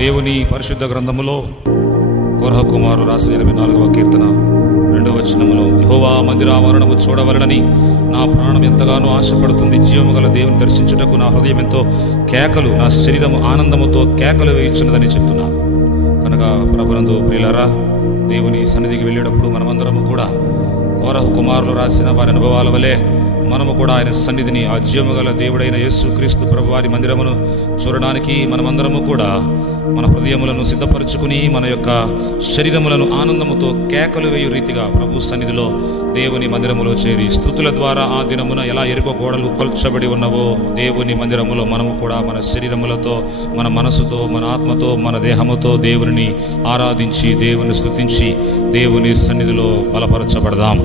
దేవుని పరిశుద్ధ గ్రంథములో కొరహ కుమారుడు రాసిన 24వ కీర్తన 2వ వచనములో, యెహోవా మందిరావరణము చూడవలనని నా ప్రాణం ఎంతగానో ఆశపడుతుంది. జీవము గల దేవుని దర్శించుటకు నా హృదయం ఎంతో కేకలు, నా శరీరము ఆనందముతో కేకలు వేయుచున్నదని చెప్తున్నారు. కనుక ప్రభునందు ప్రియులారా, దేవుని సన్నిధికి వెళ్ళేటప్పుడు మనమందరము కూడా కొరహ కుమారులు రాసిన వారి అనుభవాల వలె మనము కూడా ఆయన సన్నిధిని, ఆ జీవము గల దేవుడైన యేసు క్రీస్తు ప్రభు వారి మందిరమును చూడడానికి మనమందరము కూడా మన హృదయములను సిద్ధపరచుకుని మన యొక్క శరీరములను ఆనందముతో కేకలు వేయు రీతిగా ప్రభు సన్నిధిలో దేవుని మందిరములో చేరి స్తుతుల ద్వారా ఆ దినమున ఎలా ఎరుక గోడలు కొల్చబడి ఉన్నవో దేవుని మందిరములో మనము కూడా మన శరీరములతో, మన మనసుతో, మన ఆత్మతో, మన దేహముతో దేవుని ఆరాధించి, దేవుని స్తుతించి దేవుని సన్నిధిలో బలపరచబడదాం.